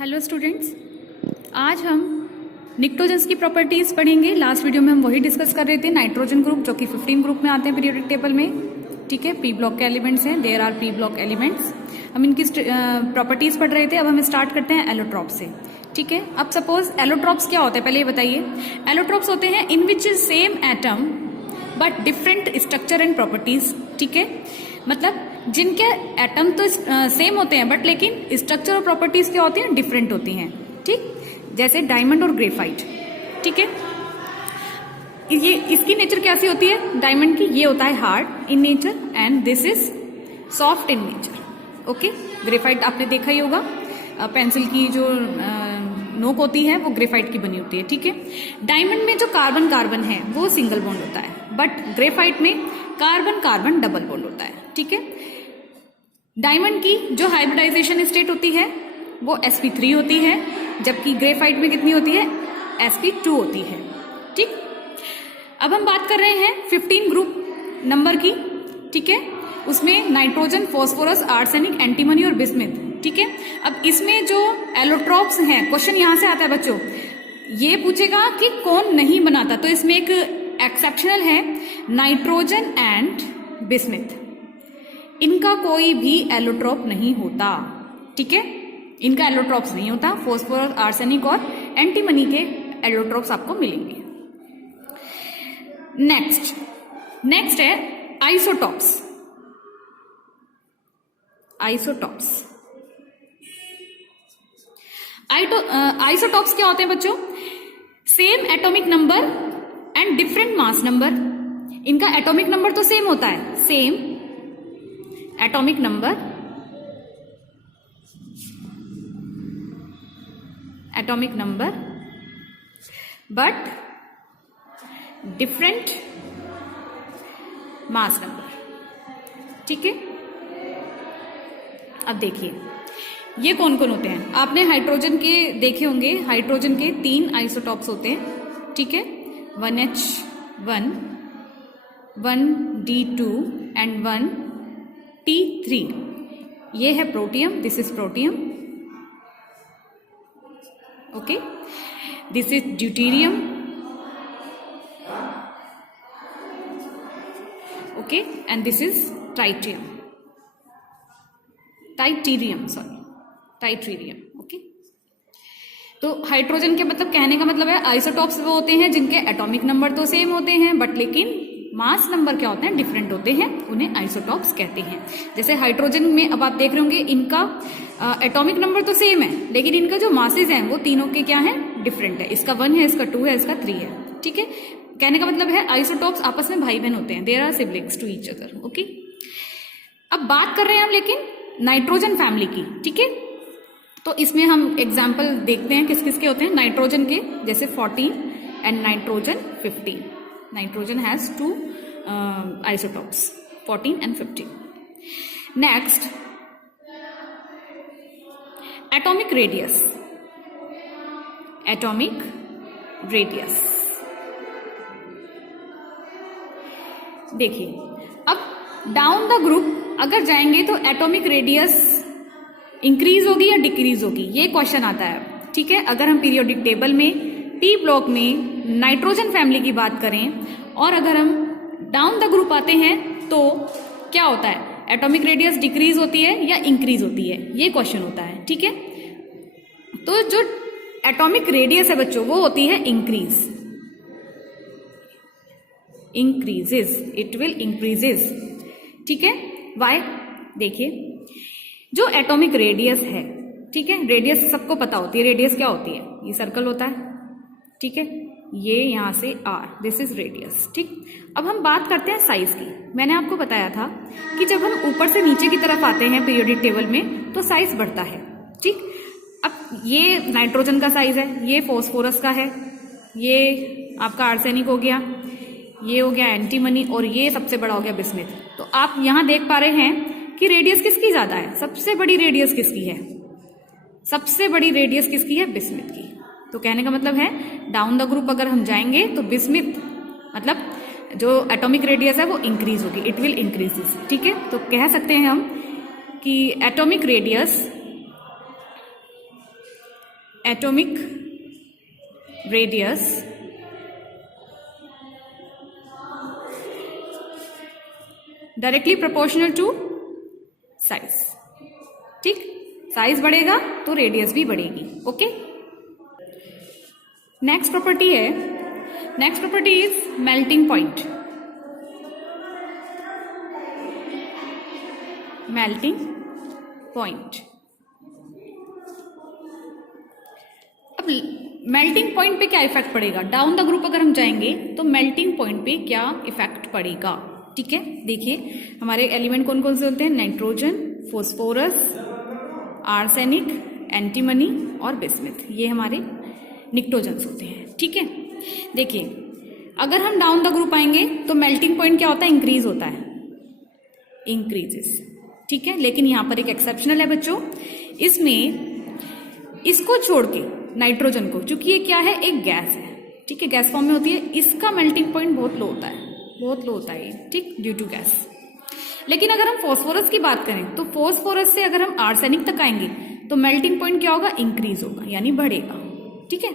Hello students, आज हम निक्टोजन्स की प्रॉपर्टीज पढ़ेंगे। लास्ट वीडियो में हम वही डिस्कस कर रहे थे, नाइट्रोजन ग्रुप जो कि 15 ग्रुप में आते हैं पीरियोडिक टेबल में। ठीक है, पी ब्लॉक के एलिमेंट्स हैं, there are P block elements. हम इनकी प्रॉपर्टीज पढ़ रहे थे। अब हम स्टार्ट करते हैं एलोट्रॉप से। ठीक है, अब सपोज एलोट्रॉप्स क्या होते हैं पहले ये बताइए। एलोट्रॉप्स होते हैं in which same atom but different structure and properties. ठीक है, मतलब जिनके एटम तो सेम होते हैं बट लेकिन स्ट्रक्चर और प्रॉपर्टीज क्या होती हैं, डिफरेंट होती हैं। ठीक, जैसे डायमंड और ग्रेफाइट। ठीक है, ये इसकी नेचर कैसी होती है डायमंड की, ये होता है hard in nature and this is soft in nature. Okay, graphite आपने देखा ही होगा, पेंसिल की जो नोक होती है वो ग्रेफाइट की बनी होती है। ठीक है, डायमंड में जो कार्बन कार्बन है वो सिंगल बॉन्ड होता है बट ग्रेफाइट में कार्बन कार्बन डबल बॉन्ड होता है। ठीक है, डायमंड की जो हाइब्रिडाइजेशन स्टेट होती है वो sp3 होती है, जबकि ग्रेफाइट में कितनी होती है, sp2 होती है। ठीक, अब हम बात कर रहे हैं 15 ग्रुप नंबर की। ठीक है, उसमें नाइट्रोजन, फॉस्फोरस, आर्सेनिक, एंटीमनी और बिस्मिथ। ठीक है, अब इसमें जो एलोट्रॉप्स हैं, क्वेश्चन यहां से आता है बच्चों, ये पूछेगा कि कौन नहीं बनाता, तो इसमें एक एक्सेप्शनल है नाइट्रोजन एंड बिस्मिथ। इनका कोई भी एलोट्रॉप नहीं होता। ठीक है, इनका एलोट्रॉप्स नहीं होता। फॉस्फोरस, आर्सेनिक और एंटीमनी के एलोट्रॉप्स आपको मिलेंगे। नेक्स्ट है आइसोटॉप्स। आइसोटॉप्स क्या होते हैं बच्चों, same atomic number and different mass number. इनका एटॉमिक नंबर तो सेम होता है, same atomic number, but different mass number. ठीक है, अब देखिए ये कौन कौन होते हैं। आपने हाइड्रोजन के देखे होंगे, हाइड्रोजन के 3 आइसोटॉप्स होते हैं। ठीक है, 1H1, 1D2 एंड 1T3। ये है protium, this is protium. Okay, this is deuterium. Okay, and this is tritium, tritium. Okay, तो हाइड्रोजन के मतलब कहने का मतलब है आइसोटॉप्स वो होते हैं जिनके एटॉमिक नंबर तो सेम होते हैं बट लेकिन मास नंबर क्या होते हैं, डिफरेंट होते हैं, उन्हें आइसोटॉप्स कहते हैं। जैसे हाइड्रोजन में अब आप देख रहे होंगे इनका एटॉमिक नंबर तो सेम है लेकिन इनका जो मासेज हैं वो तीनों के क्या है, डिफरेंट है। इसका 1 है, इसका 2 है, इसका 3 है। ठीक है, कहने का मतलब है आइसोटॉप्स आपस में भाई बहन होते हैं, there are siblings to each other. Okay, अब बात कर रहे हैं हम लेकिन नाइट्रोजन फैमिली की। ठीक है, तो इसमें हम एग्जाम्पल देखते हैं किस किस के होते हैं नाइट्रोजन के, जैसे 14 and nitrogen 15। Nitrogen has 2 isotopes, 14 and 15. Next, atomic radius. देखिए, अब डाउन द ग्रुप अगर जाएंगे तो एटॉमिक रेडियस इंक्रीज होगी या डिक्रीज होगी, ये क्वेश्चन आता है। ठीक है, अगर हम पीरियोडिक टेबल में पी ब्लॉक में नाइट्रोजन फैमिली की बात करें और अगर हम डाउन द ग्रुप आते हैं तो क्या होता है, एटॉमिक रेडियस डिक्रीज होती है या इंक्रीज होती है, ये क्वेश्चन होता है। ठीक है, तो जो एटॉमिक रेडियस है बच्चों वो होती है इंक्रीजेस, इट विल इंक्रीजेस। ठीक है, वाई, देखिए जो एटॉमिक रेडियस है, ठीक है, रेडियस सबको पता होती है, रेडियस क्या होती है, ये सर्कल होता है। ठीक है, ये यहां से r, दिस इज रेडियस। ठीक, अब हम बात करते हैं साइज की। मैंने आपको बताया था कि जब हम ऊपर से नीचे की तरफ आते हैं पीरियोडिक टेबल में तो साइज बढ़ता है। ठीक, अब ये नाइट्रोजन का साइज है, ये फॉस्फोरस का है, ये आपका आर्सेनिक हो गया, ये हो गया एंटीमनी और ये सबसे बड़ा हो गया बिस्मिथ। तो आप यहां देख पा रहे हैं कि रेडियस किसकी ज्यादा है, सबसे बड़ी रेडियस किसकी है, सबसे बड़ी रेडियस किसकी है, बिस्मिथ की। तो कहने का मतलब है डाउन द ग्रुप अगर हम जाएंगे तो बिस्मिथ मतलब जो एटॉमिक रेडियस है वो इंक्रीज होगी, इट विल इंक्रीज दिस। ठीक है, तो कह सकते हैं हम कि atomic radius atomic radius directly proportional to size. ठीक, साइज बढ़ेगा तो रेडियस भी बढ़ेगी। Okay, next property is melting point. Melting point, अब मेल्टिंग पॉइंट पे क्या इफेक्ट पड़ेगा, डाउन द ग्रुप अगर हम जाएंगे तो मेल्टिंग पॉइंट पे क्या इफेक्ट पड़ेगा। ठीक है, देखिए हमारे एलिमेंट कौन कौन से होते हैं, नाइट्रोजन, फोस्फोरस, आर्सेनिक, एंटीमनी और बिस्मिथ, ये हमारे निक्टोजन्स होते हैं। ठीक है, देखिए अगर हम डाउन द ग्रुप आएंगे तो मेल्टिंग पॉइंट क्या होता है, इंक्रीज होता है, इंक्रीजेस। ठीक है, लेकिन यहां पर एक एक्सेप्शनल है बच्चों, इसमें इसको छोड़ के नाइट्रोजन को, चूंकि ये क्या है, एक गैस है, ठीक है, गैस फॉर्म में होती है, इसका मेल्टिंग पॉइंट बहुत लो होता है, बहुत लो होता है, ठीक, ड्यू टू गैस। लेकिन अगर हम फॉस्फोरस की बात करें तो फॉस्फोरस से अगर हम आर्सेनिक तक आएंगे तो मेल्टिंग पॉइंट क्या होगा, इंक्रीज होगा, यानी बढ़ेगा। ठीक है,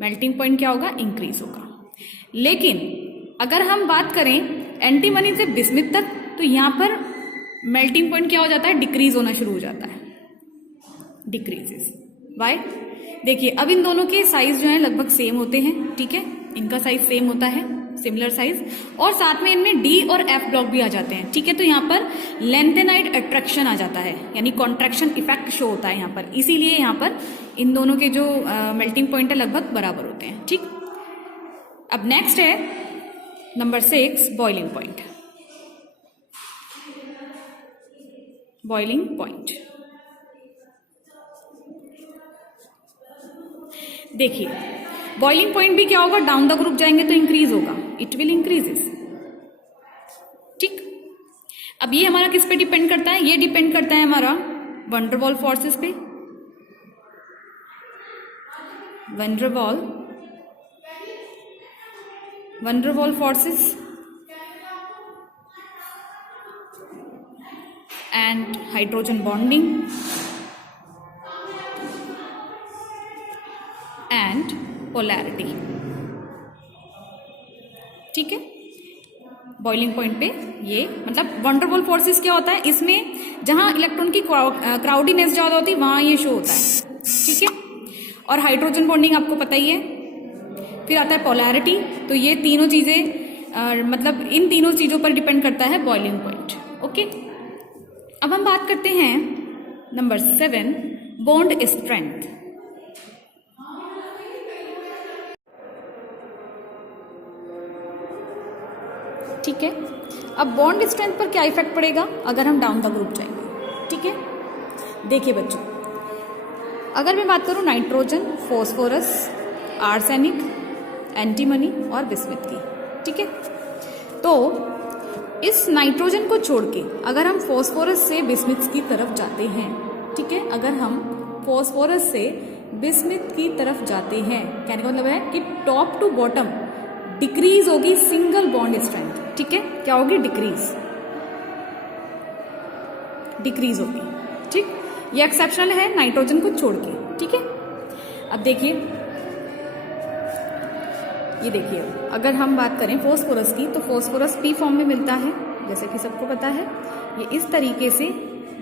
मेल्टिंग पॉइंट क्या होगा, इंक्रीज होगा। लेकिन अगर हम बात करें एंटीमनी से बिस्मिथ तक तो यहां पर मेल्टिंग पॉइंट क्या हो जाता है, डिक्रीज होना शुरू हो जाता है, डिक्रीजेस। वाई, देखिए अब इन दोनों के साइज जो है लगभग सेम होते हैं। ठीक है, इनका साइज सेम होता है, सिमिलर साइज, और साथ में इनमें डी और एफ ब्लॉक भी आ जाते हैं। ठीक है, तो यहाँ पर लेंथेनाइड अट्रैक्शन आ जाता है, यानी कॉन्ट्रैक्शन इफेक्ट शो होता है यहाँ पर, इसीलिए यहाँ पर इन दोनों के जो मेल्टिंग पॉइंट है लगभग बराबर होते हैं। ठीक, अब नेक्स्ट है number 6, boiling point. Boiling point, देखिए बॉइलिंग पॉइंट भी क्या होगा, डाउन द ग्रुप जाएंगे तो इंक्रीज होगा, इट विल इंक्रीजेस। ठीक, अब ये हमारा किस पे डिपेंड करता है, ये डिपेंड करता है हमारा वैन डर वाल फोर्सेस पे, वैन डर वाल forces and hydrogen bonding and polarity. ठीक है, बॉइलिंग पॉइंट पे ये मतलब वैन डर वाल फोर्सेस क्या होता है, इसमें जहां इलेक्ट्रॉन की क्राउडीनेस ज्यादा होती है वहां ये शो होता है। ठीक है, और हाइड्रोजन बॉन्डिंग आपको पता ही है। फिर आता है पोलैरिटी, तो ये तीनों चीजें मतलब इन तीनों चीजों पर डिपेंड करता है बॉइलिंग पॉइंट। ओके, अब हम बात करते हैं नंबर 7, बॉन्ड स्ट्रेंथ। ठीक है, अब बॉन्ड स्ट्रेंथ पर क्या इफेक्ट पड़ेगा अगर हम डाउन द ग्रुप जाएंगे। ठीक है, देखिए बच्चों, अगर मैं बात करूं नाइट्रोजन, फॉस्फोरस, आर्सेनिक, एंटीमनी और बिस्मिथ की, ठीक है, तो इस नाइट्रोजन को छोड़ के अगर हम फॉस्फोरस से बिस्मिथ की तरफ जाते हैं, ठीक है, अगर हम फॉस्फोरस से बिस्मिथ की तरफ जाते हैं, कहने का मतलब है कि टॉप टू बॉटम डिक्रीज होगी सिंगल बॉन्ड स्ट्रेंथ। ठीक है, क्या होगी, डिक्रीज होगी। ठीक, ये एक्सेप्शनल है नाइट्रोजन को छोड़ के। ठीक है, अब देखिए, ये देखिए अगर हम बात करें फॉस्फोरस की तो फॉस्फोरस पी फॉर्म में मिलता है, जैसे कि सबको पता है। ये इस तरीके से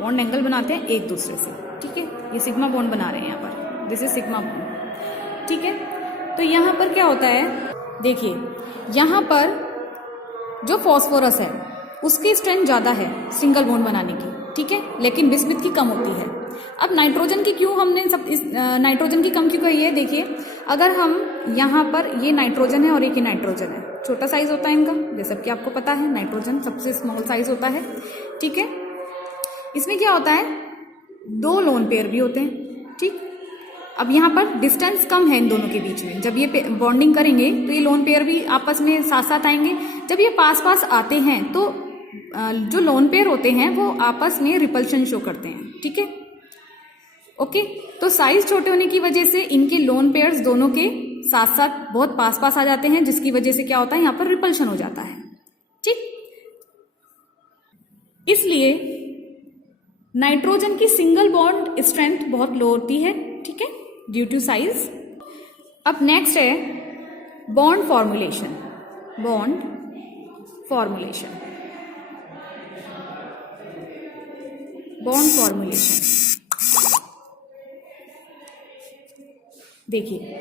बॉन्ड एंगल बनाते हैं एक दूसरे से। ठीक है, ये सिग्मा बॉन्ड बना रहे हैं यहाँ पर, दिस इज सिग्मा बॉन्ड। ठीक है, तो यहाँ पर क्या होता है, देखिए यहाँ पर जो फॉस्फोरस है उसकी स्ट्रेंथ ज्यादा है सिंगल बॉन्ड बनाने की। ठीक है, लेकिन बिस्मिथ की कम होती है। अब नाइट्रोजन की क्यों हमने नाइट्रोजन की कम क्यों कही है, देखिए अगर हम यहाँ पर, ये नाइट्रोजन है और एक ही नाइट्रोजन है, छोटा साइज होता है इनका, जैसा कि आपको पता है नाइट्रोजन सबसे स्मॉल साइज होता है। ठीक है, इसमें क्या होता है, 2 लोन पेयर भी होते हैं। ठीक, अब यहाँ पर डिस्टेंस कम है इन दोनों के बीच में, जब ये बॉन्डिंग करेंगे तो ये लोन पेयर भी आपस में साथ साथ आएंगे। जब ये पास पास आते हैं तो जो लोन पेयर होते हैं वो आपस में रिपल्शन शो करते हैं। ठीक है, ओके, तो साइज छोटे होने की वजह से इनके लोन पेयर्स दोनों के साथ साथ बहुत पास पास आ जाते हैं, जिसकी वजह से क्या होता है, यहाँ पर रिपल्शन हो जाता है। ठीक, इसलिए नाइट्रोजन की सिंगल बॉन्ड स्ट्रेंथ बहुत लो होती है। ठीक है, ड्यू टू साइज। अब नेक्स्ट है bond formulation. Bond formulation, bond formulation. देखिए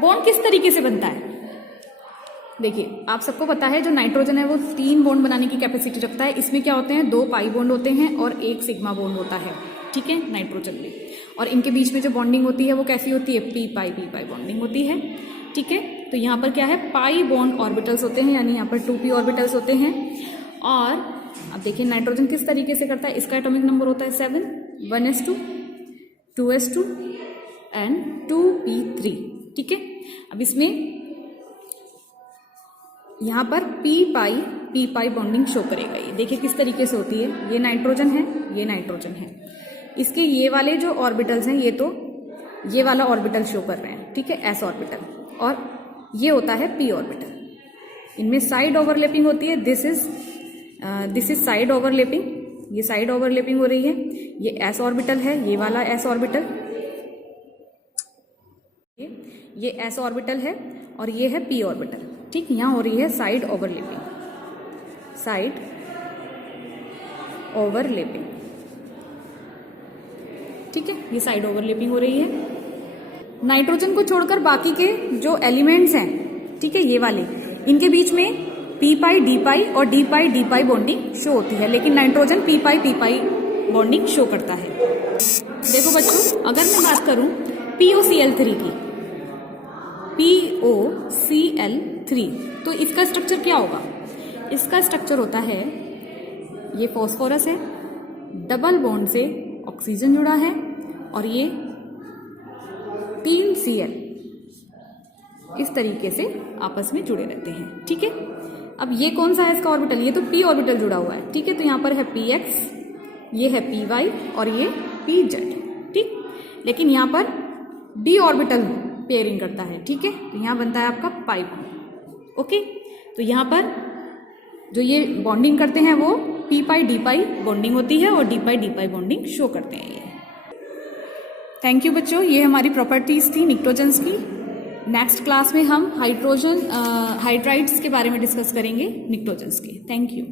बॉन्ड किस तरीके से बनता है। देखिए आप सबको पता है जो नाइट्रोजन है वो 3 बॉन्ड बनाने की कैपेसिटी रखता है। इसमें क्या होते हैं, 2 पाई बॉन्ड होते हैं और 1 सिग्मा बॉन्ड होता है, ठीक है, नाइट्रोजन में। और इनके बीच में जो बॉन्डिंग होती है वो कैसी होती है, पी पाई बॉन्डिंग होती है, ठीक है। तो यहाँ पर क्या है, पाई बॉन्ड ऑर्बिटल्स होते हैं, यानी यहाँ पर 2p ऑर्बिटल्स होते हैं। और अब देखिए नाइट्रोजन किस तरीके से करता है, इसका एटॉमिक नंबर होता है 7, 1s2, 2s2 एंड 2p3, ठीक है। अब इसमें यहाँ पर पी पाई बॉन्डिंग शो करेगा। ये देखिए किस तरीके से होती है, ये नाइट्रोजन है, ये नाइट्रोजन है। इसके ये वाले जो ऑर्बिटल्स हैं ये तो ये वाला ऑर्बिटल शो कर रहे हैं, ठीक है, एस ऑर्बिटल, और ये होता है पी ऑर्बिटल। इनमें साइड ओवरलैपिंग होती है, दिस इज साइड ओवरलैपिंग, ये साइड ओवरलैपिंग हो रही है। ये एस ऑर्बिटल है, ये वाला एस ऑर्बिटल, ये एस ऑर्बिटल है, और ये है पी ऑर्बिटल, ठीक। यहां हो रही है साइड ओवरलैपिंग, साइड ओवरलैपिंग, ठीक है, ये साइड ओवरलैपिंग हो रही है। नाइट्रोजन को छोड़कर बाकी के जो एलिमेंट्स हैं, ठीक है, ये वाले, इनके बीच में पी पाई डी पाई और डी पाई बॉन्डिंग शो होती है, लेकिन nitrogen P pi bonding show करता है। देखो बच्चों, अगर मैं बात करूं POCl3 की, POCl3, तो इसका स्ट्रक्चर क्या होगा, इसका स्ट्रक्चर होता है, ये फॉस्फोरस है, डबल बॉन्ड से ऑक्सीजन जुड़ा है, और ये 3 Cl इस तरीके से आपस में जुड़े रहते हैं, ठीक है। अब ये कौन सा है इसका ऑर्बिटल, ये तो p ऑर्बिटल जुड़ा हुआ है, ठीक है। तो यहां पर है px, ये है py और ये pz, ठीक। लेकिन यहां पर d ऑर्बिटल पेयरिंग करता है, ठीक है। तो यहां बनता है आपका पाई बॉन्ड, ओके। तो यहां पर जो ये बॉन्डिंग करते हैं वो p पाई डी पाई बॉन्डिंग होती है, और d पाई बॉन्डिंग शो करते हैं ये। थैंक यू बच्चों, ये हमारी प्रॉपर्टीज थी निक्टोजेंस की। नेक्स्ट क्लास में हम हाइड्राइड्स के बारे में डिस्कस करेंगे निक्टोजेंस के। Thank you.